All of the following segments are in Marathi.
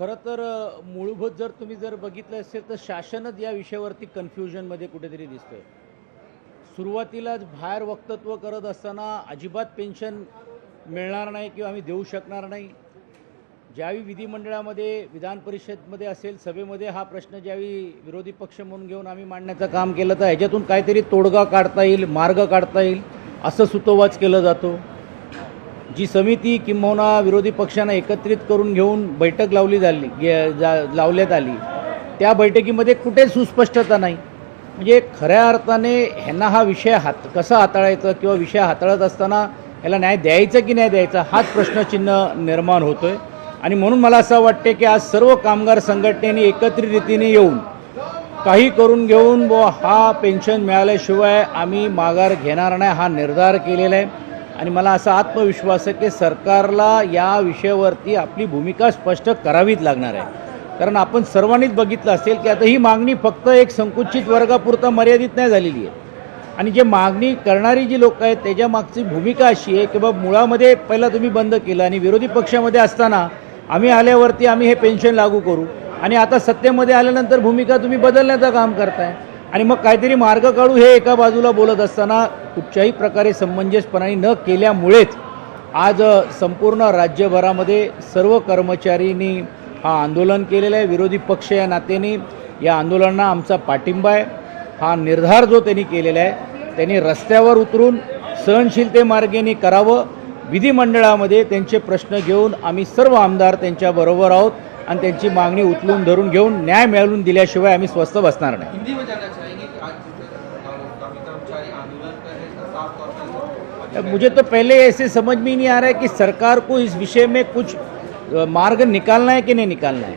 खरं तर मूलभूत जर तुम्ही बघितलं असेल तर शासनच या विषयावरती कन्फ्युजनमध्ये कुठेतरी दिसतोय. सुरुवातीलाच बाहेर वक्तव्य करत असताना अजिबात पेन्शन मिळणार नाही किंवा आम्ही देऊ शकणार नाही. ज्यावेळी विधिमंडळामध्ये विधान परिषदमध्ये असेल सभेमध्ये हा प्रश्न ज्यावेळी विरोधी पक्ष म्हणून घेऊन आम्ही मांडण्याचं काम केलं तर ह्याच्यातून काहीतरी तोडगा काढता येईल, मार्ग काढता येईल असं सुतोवाच केलं जातो. जी समिती किंबहुना विरोधी पक्षांना एकत्रित करून घेऊन बैठक लावण्यात आली त्या बैठकीमध्ये कुठे सुस्पष्टता नाही. म्हणजे खऱ्या अर्थाने ह्यांना हा विषय कसा हाताळायचा किंवा विषय हाताळत असताना याला न्याय द्यायचा की नाही द्यायचा हाच प्रश्नचिन्ह निर्माण होतोय. आणि म्हणून मला असं वाटते की आज सर्व कामगार संघटनेने एकत्रित रीतीने येऊन काही करून घेऊन हा पेन्शन मिळाल्याशिवाय आम्ही माघार घेणार नाही हा निर्धार केलेला आहे. आणि मला असा आत्मविश्वास आहे की सरकारला या विषयावरती आपली भूमिका स्पष्ट करावीच लागणार आहे. कारण आपण सर्वांनीच बघितलं असेल की आता ही मागणी फक्त एक संकुचित वर्गापुरता मर्यादित नाही झालेली आहे. आणि जे मागणी करणारी जी लोक आहेत त्याच्या मागची भूमिका अशी आहे की बाबा मुळामध्ये पहिला तुम्ही बंद केलं आणि विरोधी पक्षामध्ये असताना आम्ही आल्यावरती आम्ही हे पेन्शन लागू करू आणि आता सत्तेमध्ये आल्यानंतर भूमिका तुम्ही बदलण्याचं काम करताय आणि मग काहीतरी मार्ग काढू हे एका बाजूला बोलत असताना कुठच्याही प्रकारे समंजसपणाने न केल्यामुळेच आज संपूर्ण राज्यभरामध्ये सर्व कर्मचाऱ्यांनी हा आंदोलन केलेलं आहे. विरोधी पक्ष या नात्याने या आंदोलनाला आमचा पाठिंबा आहे. हा निर्धार जो त्यांनी केलेला आहे त्यांनी रस्त्यावर उतरून सहनशीलते मार्गाने करावं. विधिमंडळामध्ये त्यांचे प्रश्न घेऊन आम्ही सर्व आमदार त्यांच्याबरोबर आहोत आणि त्यांची मागणी उचलून धरून घेऊन न्याय मिळवून दिल्याशिवाय आम्ही स्वस्थ बसणार नाही. हिंदी में जानना चाहेंगे कि आज कर्मचारी आंदोलन कर रहे हैं साफ तौर पर मुझे तो पहले ऐसे समझ में ही नहीं आ रहा है कि सरकार को इस विषय में कुछ मार्ग निकालना है कि नहीं निकालना है.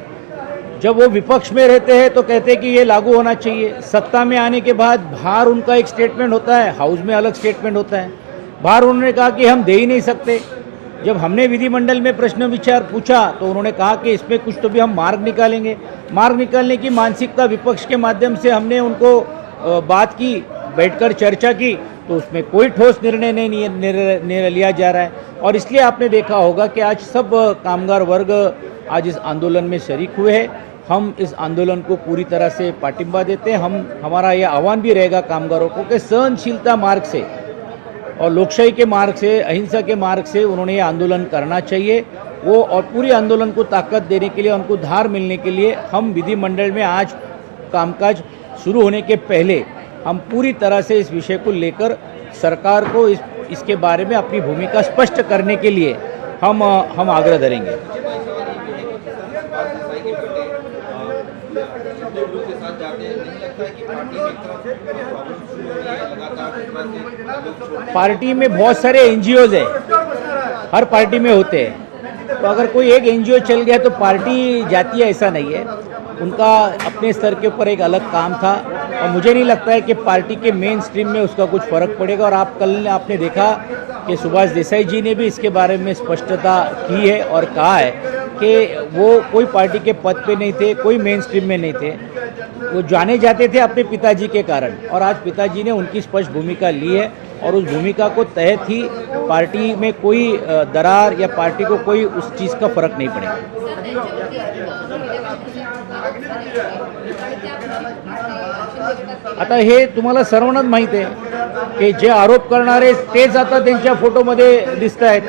जब वो विपक्ष में रहते हैं तो कहते हैं कि ये लागू होना चाहिए. सत्ता में आने के बाद बाहर उनका एक स्टेटमेंट होता है, हाउस में अलग स्टेटमेंट होता है. बाहर उन्होंने कहा कि हम दे ही नहीं सकते. जब हमने विधिमंडल में प्रश्न विचार पूछा तो उन्होंने कहा कि इसमें कुछ तो भी हम मार्ग निकालेंगे. मार्ग निकालने की मानसिकता विपक्ष के माध्यम से हमने उनको बात की, बैठकर चर्चा की तो उसमें कोई ठोस निर्णय नहीं लिया जा रहा है. और इसलिए आपने देखा होगा कि आज सब कामगार वर्ग आज इस आंदोलन में शरीक हुए हैं. हम इस आंदोलन को पूरी तरह से पाठिंबा देते हैं. हमारा यह आह्वान भी रहेगा कामगारों को कि सहनशीलता मार्ग से और लोकशाही के मार्ग से, अहिंसा के मार्ग से उन्होंने ये आंदोलन करना चाहिए. वो और पूरी आंदोलन को ताकत देने के लिए, उनको धार मिलने के लिए हम विधिमंडल में आज कामकाज शुरू होने के पहले हम पूरी तरह से इस विषय को लेकर सरकार को इसके बारे में अपनी भूमिका स्पष्ट करने के लिए हम आग्रह धरेंगे. पार्टी में बहुत सारे एनजीओज हैं, हर पार्टी में होते हैं. तो अगर कोई एक एनजीओ चल गया तो पार्टी जाती है ऐसा नहीं है. उनका अपने स्तर के ऊपर एक अलग काम था और मुझे नहीं लगता है कि पार्टी के मेन स्ट्रीम में उसका कुछ फ़र्क पड़ेगा. और आपने देखा कि सुभाष देसाई जी ने भी इसके बारे में स्पष्टता की है और कहा है कि वो कोई पार्टी के पद पे नहीं थे, कोई मेन स्ट्रीम में नहीं थे. वो जाने जाते थे अपने पिताजी के कारण और आज पिताजी ने उनकी स्पष्ट भूमिका ली है और उस भूमिका को तहत ही पार्टी में कोई दरार या पार्टी को कोई उस चीज़ का फर्क नहीं पड़ेगा. आता हे तुम्हाला सर्वांनाच माहीत आहे की जे आरोप करणारे तेच आता त्यांच्या फोटोमध्ये दिसत आहेत.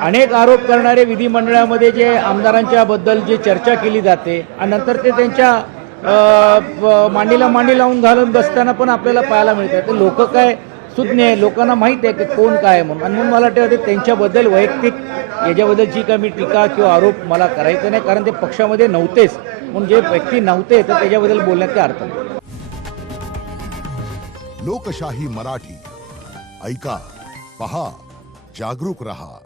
अनेक आरोप करणारे विधिमंडळामध्ये जे आमदारांच्या बद्दल जे चर्चा केली जाते आणि नंतर ते त्यांच्या मांडीला मांडी लावून घालून बसताना पण आपल्याला पाहायला मिळतात. ते लोक काय सुज्ञ आहे, लोकांना माहीत आहे की कोण काय म्हणून. आणि म्हणून मला वाटतं त्यांच्याबद्दल वैयक्तिक याच्याबद्दलची कमी टीका किंवा आरोप मला करायचं नाही. कारण ते पक्षामध्ये नव्हतेच म्हणून जे व्यक्ती नव्हते तर त्याच्याबद्दल बोलण्यात काय अर्थ नाही. लोकशाही मराठी ऐका, पहा, जागरूक रहा.